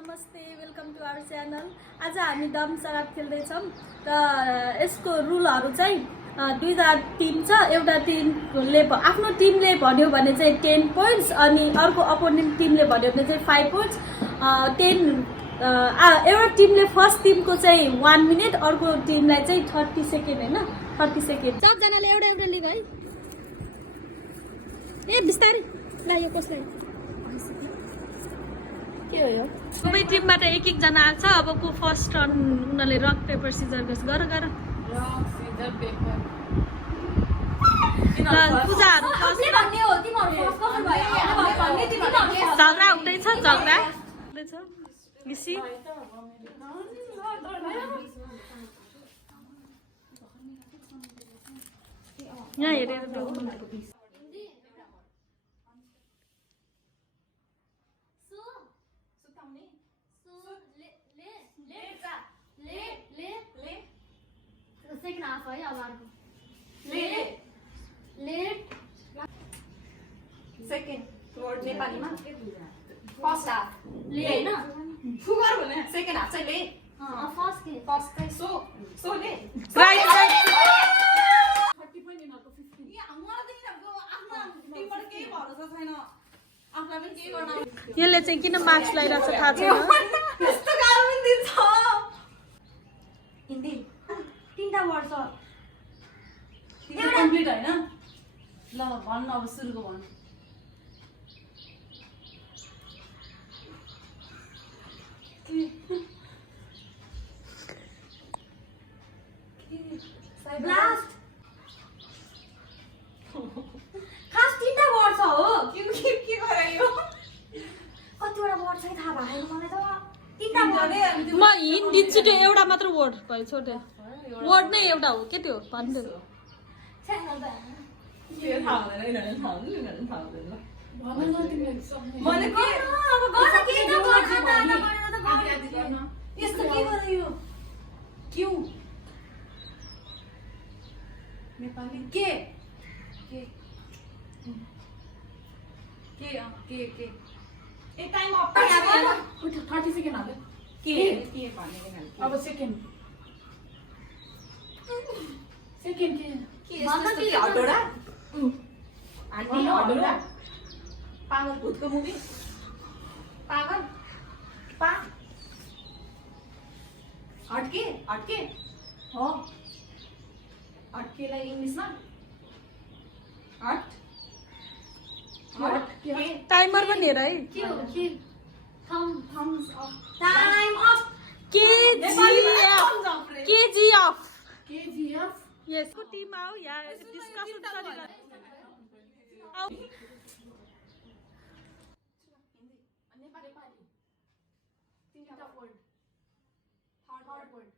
नमस्ते, welcome to our channel. आज हामी डम शराब खेल्दैछौँ। त यसको रुलहरू चाहिँ दुईटा टिम छ। एउटा टिमले आफ्नो टिमले भन्यो भने चाहिँ 10 पोइन्ट्स अनि अर्को अपोनेन्ट टिमले भन्यो भने चाहिँ 5 पोइन्ट्स। एउटा टिमले फर्स्ट टिमको चाहिँ 1 मिनट, अर्को टिमलाई चाहिँ 30 सेकेन्ड हैन, 30 सेकेन्ड। सबजनाले एउटा एउटा लिनु है। ए बिस्तारै ल, यो कसलाई के हो यो? सबै टिमबाट एक एक जना आछ। अब को फर्स्ट टर्न उनीहरूले रक पेपर सिजर गर्छ। गर गर रक सिजर पेपर। पूजाहरु फर्स्ट भन्ने हो। तिमीहरु फर्स्ट कसरी भयो? भन्ने तिमीहरु झगडा हुँदैछ, झगडा हुँदैछ। मिसी यहाँ हेरेर देऊ। सेकेन्ड हाफ है अब अर्को लेट सेकेन्ड वर्ड नेपालीमा फर्स्ट हाफ ले हैन फुगर भने सेकेन्ड हाफ चाहिँ ले फर्स्ट चाहिँ सो ले राइट राइट 30 पनि यिनीहरुको 15 यहाँ मलाई त यिनीहरुको आफ्नो टिमबाट केही भरोसा छैन। आफुलाई पनि केही गर्न यसले चाहिँ किन मार्क्स लगाइरहेछ थाहा छैन। यस्तो गाह्रो पनि दिन्छ। हिन्दी तीनटा वर्ड छ। त्यो कम्प्लिट हैन। ल भन्न अब सुरुको भन्न। ब्लास्ट खास तीनटा वर्ड छ हो। के गरायो? कतिवटा वर्ड चाहिँ थाहा भएन मलाई त। तीनटा वर्ड म हिन्ट दिन्छु। त्यो एउटा मात्र वर्ड भयो, छोटे वर्ड नै एउटा हो के त्यो भन्नु। छैन त। के थाहा हुँदैन, यिनीहरुले थाहा हुँदैन, यिनीहरुले थाहा हुँदैन। भन्न न तिमीले सक्ने। मैले के अब गर्न के त गर्न त नगरेर त गर्न। यस्तो के गरायो? क्यू नेपाली के ए टाइम अफ 30 सेकेन्ड हाल्यो। के भन्ने अब सेकेन्ड के भन्दा के हडोडा हडोडा पागल भूतको मुभी पागल पा हटके हो। हटकेलाई इङ्ग्लिसमा हट के टाइमर पनि हेर है। के हो के thumbs up time of KGF KGF यसको टिम आऊ यहाँ डिस्कसन गरिरहेको। नेपाली तीनटा वर्ड थर्ड वर्ड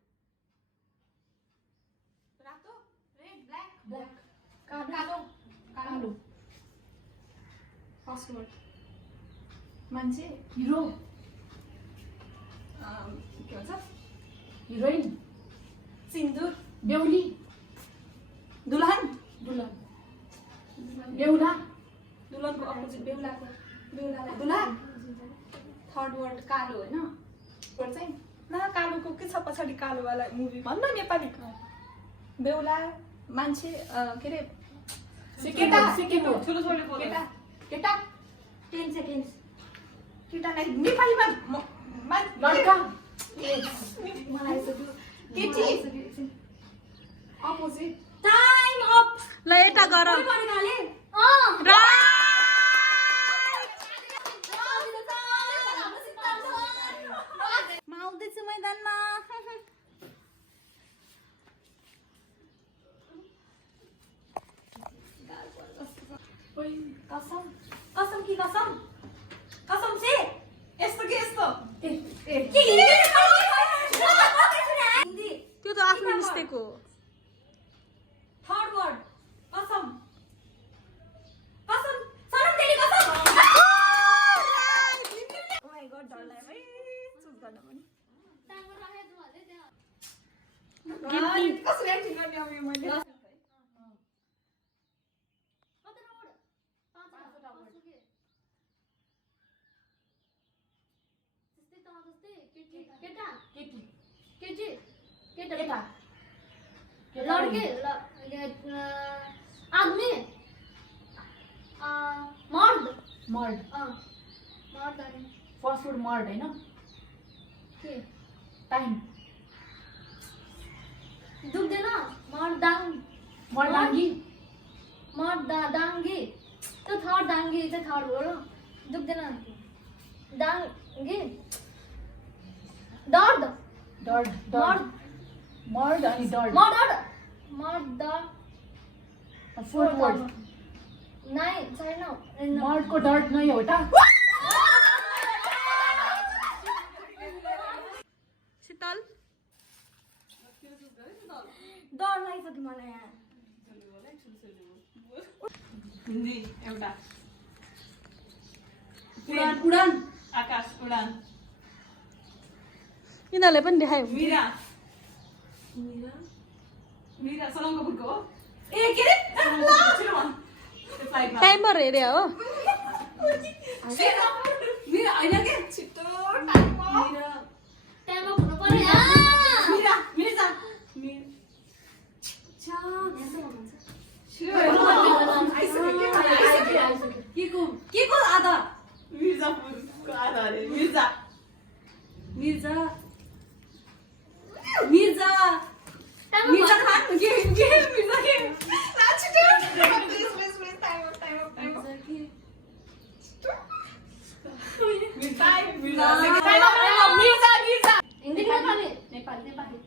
रातो रेड ब्ल्याक कालो फर्स्ट वर्ड मान्छे हिरो के भन्छ हिरोइन सिन्दुर बेहुली दुल्हन बेहुला दुल्हनको अपोजिट बेहुलाको दुल्हा थर्ड वर्ड कालो होइन। वर्ड चाहिँ न कालोको के छ पछाडि कालोवाला मुभी भन्न नेपाली बेहुला मान्छे के अरे सेकेन्ड हो। ठुलो छोरी केटा 10 सेकेन्ड्स केटालाई नेपालीमा लड्का मलाई केटी अपोजिट टाइम अफ ल यता गर। गरेकाले म आउँदैछु मैदानमा। कसम कसम कि कसम कसम से यस्तो के यस्तो हिन्दी त्यो त आफ्नो मिस्टेक हो। थर्ड वर्ड कसम कसम सनम तेरी कसम। ओ माय गॉड डर लाग्यो है चुप गर्न पनि। कसरी एक्टिङ गर्ने अब यो मैले केटा केटी केटी केटा केटा लड़के आदमी मर्द मर्ड मर्द अनि फर्स्ट वर्ड मर्ड हैन के टाइम दुख्दैन मर्दाङ मर्दाङ्गी दाङ्गी त्यो थर्ड दाङ्गी चाहिँ थर्ड हो र दुख्दैन दाङ्गी दर्द डर्ड डर्ड मर्ड अनि डर्ड मर्द फोर्थ वर्ड नाइ छैन मर्डको डर्ड नै हो त शीतल डर लागिसक्यो मलाई यहाँ हिन्दी एउटा उडान उडान आकाश उडान यिनीहरूले पनि देखायो मीरा मीरा सलङको बुकको हो ए के रे टाइमर हेरे हो मीरा हैन के छिटो मीरा टाइममा हुनु पर्यो मीरा मिर्जा के को आधा मिर्जापुरको आधा अरे मिर्जा मिर्जा मिर्जा मिर्जा खान के मिर्जा के छिटो हिन्दी नेपाली नेपाली नेपाली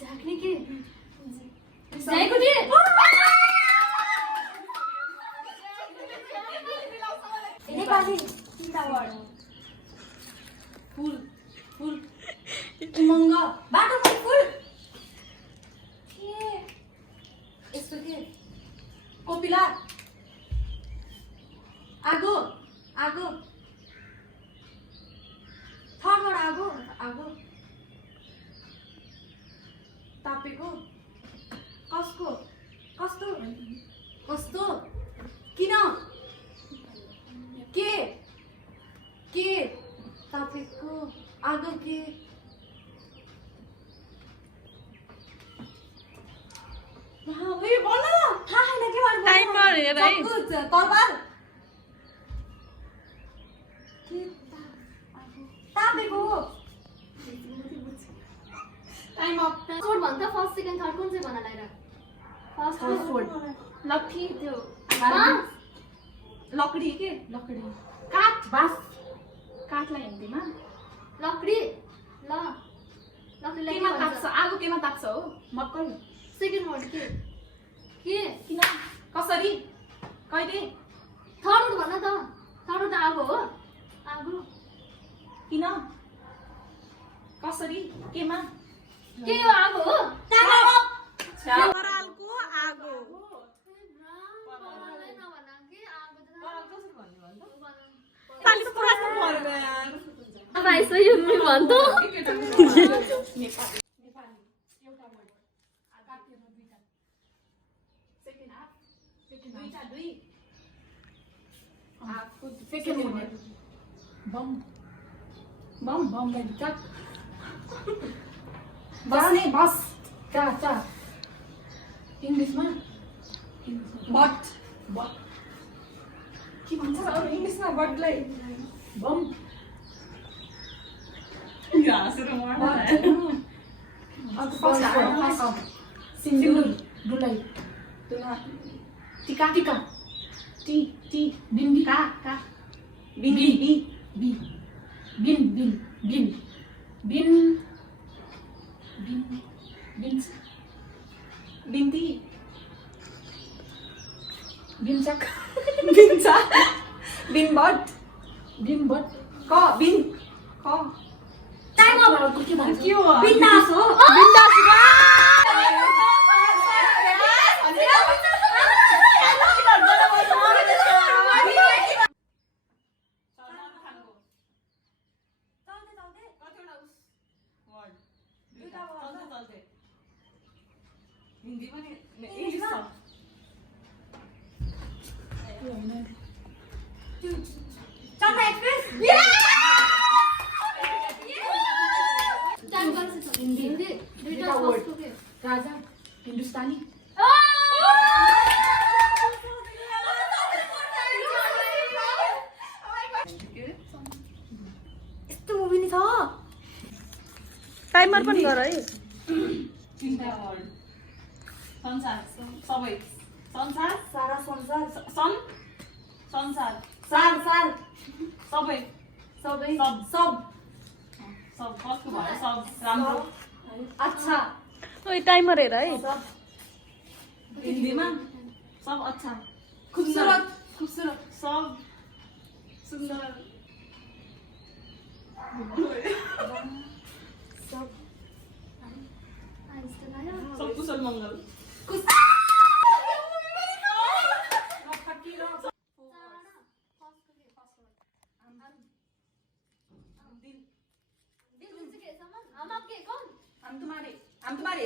झाक्ने के झाइकुटी नेपाली तीनटा वर्ड फुल फुल उमङ्ग बाटोमा फुल के यस्तो के कोपिला आगो आगो थर्डबाट आगो आगो तापेको कसको कस्तो कस्तो किन के तापेको आगो के उयो बोल्न न थाहा छैन के भन्नु टाइमर हेर है तरबार के तापेको टाइम अफ कोड भन्दा फर्स्ट सेकेन्ड थर्ड कुन चाहिँ भन्न लागिरा फर्स्ट वर्ड लट्ठी त्यो बाँस लकडी के लकडी काठ बास काठलाई हिन्दीमा लकडी ल लकडीलाई केमा ताप्छ आगो केमा ताप्छ हो मकै सेकेन्ड वर्ड के किन कसरी कहिले थर्ड वर्ड भन्न त थर्ड वर्ड आगो हो आगो किन कसरी केमा के हो आगो हो परालको आगो परालै नभन के आगो त पाली पुरा पर्यो यार अब आइसो यो मी भन्छ second word bomb bomb bomb लागि चाक बस्ने बस चा चा इङ्ग्लिसमा बट बट के भन्छ अरू इङ्ग्लिसमा बटलाई बम सिन्दुर दुलाई टिका टिका टी टी बिन्दी का का बी बी बी बिन बिन बिन बिन बिन बिन्ती बिनचक बिन्छ बिनबट बिनबट क बिन क टाइम अफ के भन्छ के हो बिन्दास हो हिन्दी पनि इङ्ग्लिस छ चन्दा एक्सप्रेस राजा हिन्दुस्तानी यस्तो मुभी नि छ टाइमर पनि गर है। तिनवटा वर्ड संसार सबै संसार सारा संसार संसार सार सार सबै सबै सब सब सब कस्तो भयो सब राम्रो अच्छा ओइ टाइमर हेर है। सब हिन्दीमा सब अच्छा खूबसूरत खूबसूरत सब सुन्दर सब सब कुशल मङ्गल हम तुम्हारे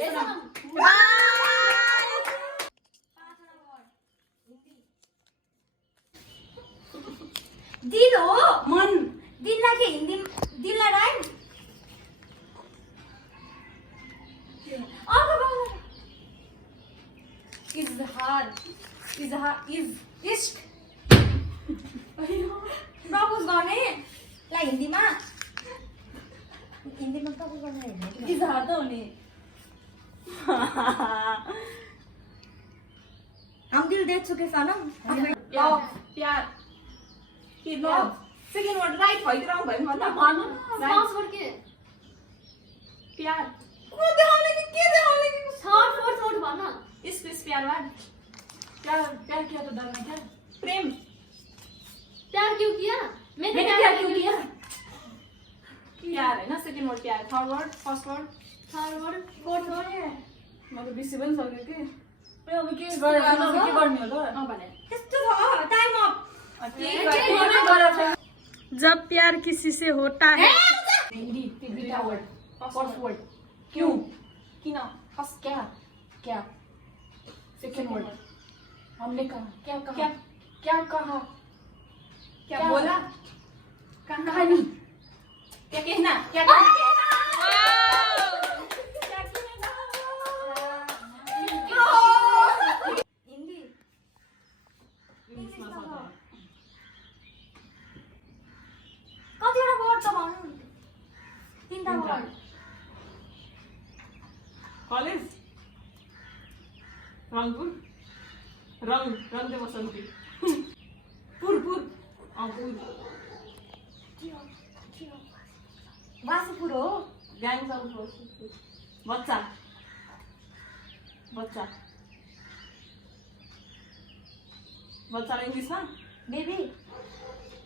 दिल हो मन दिललाई के हिन्दी दिललाई राइम इश्क प्रपोज गर्ने ला हिन्दीमा प्रपोज गर्ने इजहार त हो नि हम दिल दे चुके सनम लभ प्यार के लभ सेकेन्ड वर्ड राइट भइदिएर आउँ भयो भन्दा भन फर्स्ट वर्ड के प्यार को देखाउने कि के देखाउने कि थर्ड फोर्थ वर्ड भन स्पेस प्यार वाद प्यार प्यार किया तो डरना क्या प्रेम प्यार क्यों किया मैंने प्यार क्यों किया प्यार हैन सेकेन्ड वर्ड प्यार third word first word third word fourth word म त बिर्सि पनि सक्यो कि अब के गर्ने हो त नभने त्यस्तो छ टाइम अप जब प्यार किसी से होता है। हिंदी तीसरा वर्ड फर्स्ट वर्ड क्यों किन फर्स्ट क्या क्या सेकंड वर्ड हमने कहा क्या कहा क्या क्या कहा क्या बोला कहानी क्या कहना क्या कहना हिन्दी कतिवटा वर्ड त भन्नु तीनटा वर्ड कलेज रङपुर रङ दे बसन्ती पुर पुर पुर वासुपुर हो ग्याङ बच्चा बच्चा बच्चालाई इङ्ग्लिसमा बेबी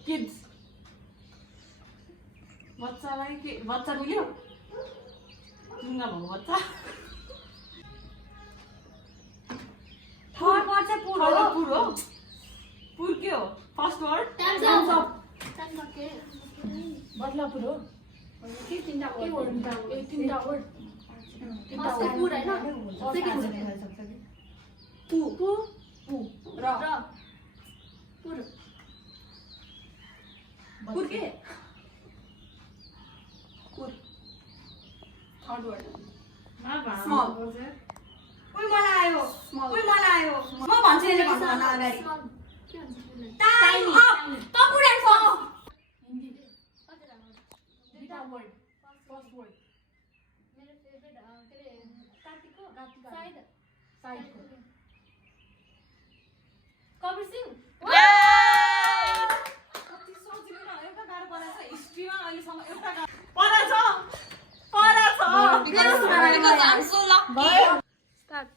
किड्स बच्चालाई के बच्चा मिल्यो जुङ्गा भएको बच्चा थर्ड वर्ड चाहिँ पुर हो पुर हो पुर के हो फर्स्ट वर्ड टाइम्स अप के बदलापुर हो के तिनवटा के वर्ड ए तीनटा वर्ड फर्स्ट पुर हैन सेकेन्ड पु पु र र पुर पुर के पुर थर्ड वर्ड स्मल उइ मलाई आयो उइ मलाई आयो म भन्छु यसले भन्नुभन्दा अगाडि के भन्छ त्यसलाई time up Kapoor and some Hindi कतिवटा वर्ड तीनटा वर्ड फर्स्ट वर्ड मेरो फेभरेट के रे कार्तिकको साइद साइड कबिर सिंह कति सजिलो न एउटा गाह्रो बनाएछ हिस्ट्रीमा अहिलेसम्म एउटा पढाछ स्टार्ट।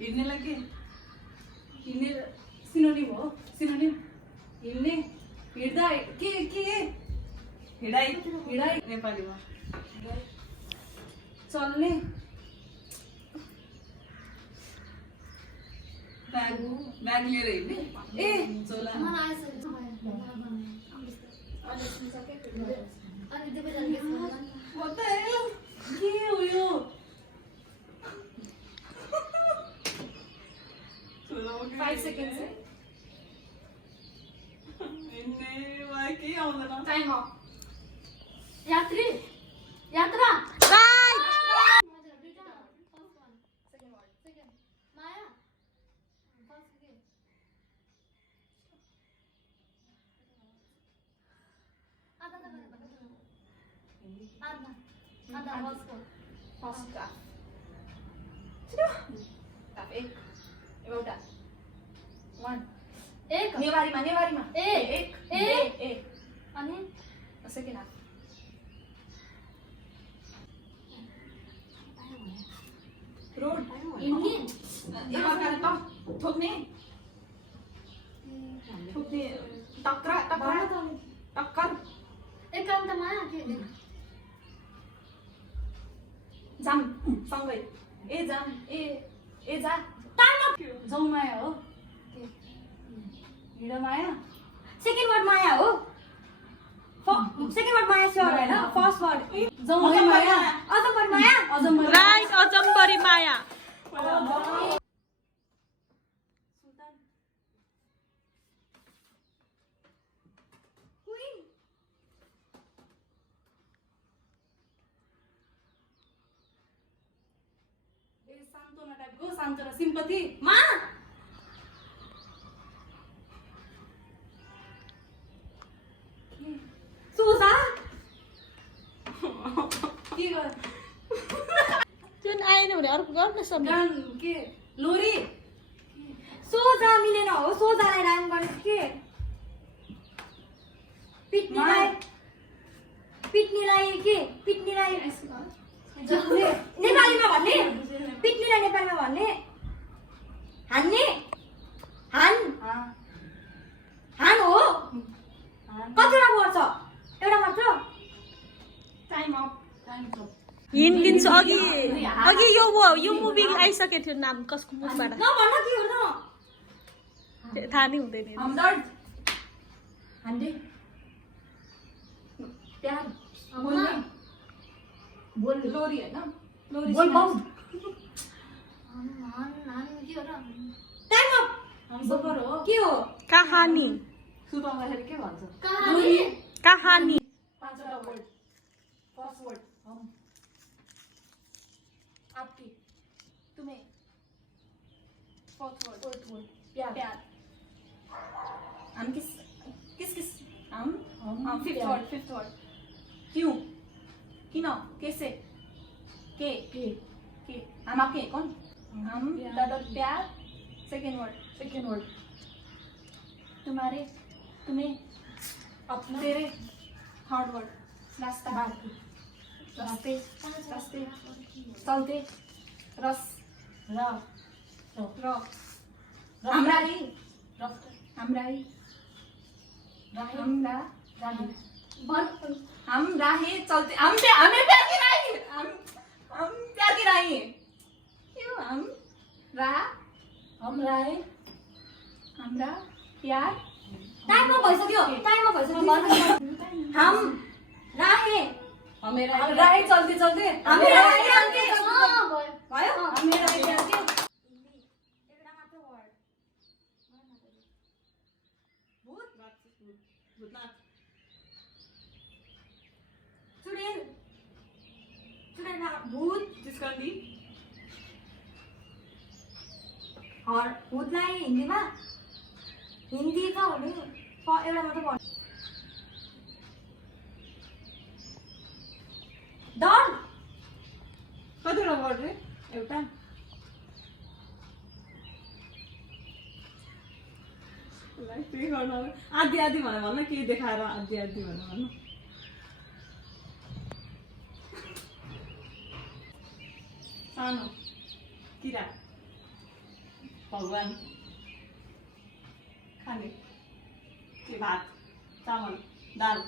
हिँड्नेलाई के हिँड्ने सिनोनिम हो सिनोनिम हिँड्ने हिँड्दा के हिँडाइ नेपालीमा चल्ने ब्याग लिएर हिँड्ने ए चोला मलाई आइसकेको अनि त्यो बेला What the hell? के हो यो? Five seconds है हिँड्ने वा केही आउँदैन टाइम अफ यात्री यात्रा राइट मजा दुईटा first one second word second माया फर्स्ट के आधा आधा फर्स्ट फर्स्ट काफ काफ एक एउटा वान एक नेवारीमा ए एक ए ए अनि सेकेन्ड हाफ रोड हिन्दी एकअर्काले ठोक्ने ठोक्ने टक्कर एकान्त माया के जाम सँगै ए जाम ए जा जाउँ माया हो हिँड माया सेकेन्ड वर्ड माया हो सेकेन्ड वर्ड माया स्योर होइन फर्स्ट वर्ड जाउँ है माया अजम्बर माया राइट अजम्बरी माया ए सान्तोना टाइपको सान्तोना सिम्पथी मा सुजा के गर जुन आएन भने अर्को गर्न सक्छ गान के लोरी सोजा मिलेन हो सोजालाई राम गरेको के पिट्नीलाई के पिट्नीलाई नेपालीमा भन्ने पिट्नीलाई नेपालीमा भन्ने हान्ने हान हान हो कतिवटा वर्ड छ एउटा मात्र टाइम अफ हिन्दिन्छ अघि यो मुभी आइसकेको थियो नाम कसको मुखबाट नभन्न के हो त थाहा नै हुँदैन हमदर्द हान्डे प्यार बोल्ने बोल लोरी होइन लोरी बोल बाउ हान हान के हो र टाइम अफ हम सफर हो के हो कहानी सुताउँदाखेरि के भन्छ कहानी कहानी पाँचवटा वर्ड फर्स्ट वर्ड हम आपकी तुम्हें फोर्थ वर्ड फोर्थ वर्ड प्यार प्यार हम किस हम हम फिफ्थ प्यार। वर्ड क्यों किन कैसे के हम आपके कौन हम प्यार। प्यार सेकेंड वर्ड तुम्हारे तुम्हें अपना तेरे थर्ड वर्ड रास्ता बाकी रास्ते चलते रस र र हाम्राही रफ्त हाम्राही राही हाम्रा राही हम राहे चलते हम हमें प्यार की राही हम प्यार की राही क्यों हम हम राहे हाम्रा प्यार टाइम अफ भइसक्यो हम राहे हमें राहे चल्दै चल्दै हामी राहे चल्दै भयो भयो हामी राहे चल्दै एउटा मात्र वर्ड चुडेल भूत जिसकन्दी भूतलाई हिन्दीमा हिन्दी त हो नि एउटा मात्र वर्ड डर कतिवटा वर्ड रे एउटा त्यही गर्नु आधी आधी भनेर भन्न केही देखाएर आधी आधी भनेर भन्नु सानो किरा भगवान खाने के भात चामल दाल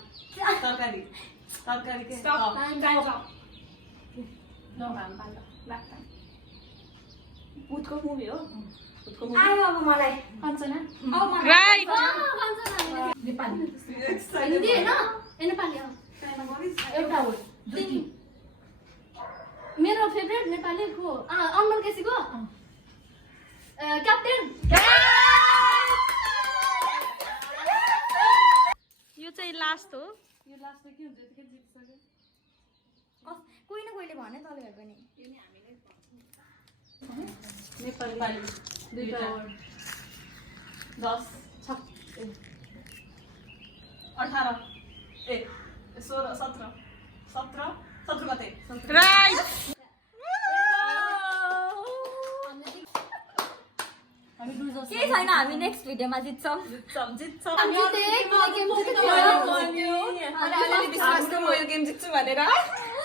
तरकारी के भूतको मुभी हो भूतको मुभी आयो अब मलाई कञ्चना अब मलाई राइट नेपाली हिन्दी होइन ए नेपाली हो एउटा वर्ड जुती मेरो फेभरेट नेपाली को अनमोल केसीको क्याप्टेन यो चाहिँ लास्ट हो यो लास्टमा के हुन्छ यतिकै जितिसक्यो कोही न कोहीले भने तँले भए पनि नेपाली 2टा 10 18 16 17 कतै केही छैन हामी नेक्स्ट भिडियोमा जित्छौँ जित्छौँ हामी जिते, गेम जित्यो। विश्वास गर्नु म यो गेम जित्छु भनेर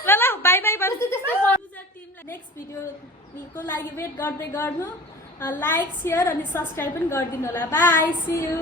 ल बाई बाई टिमलाई नेक्स्ट भिडियोको लागि वेट गर्दै गर्नु लाइक सेयर अनि सब्सक्राइब पनि गरिदिनु होला बाई सी यू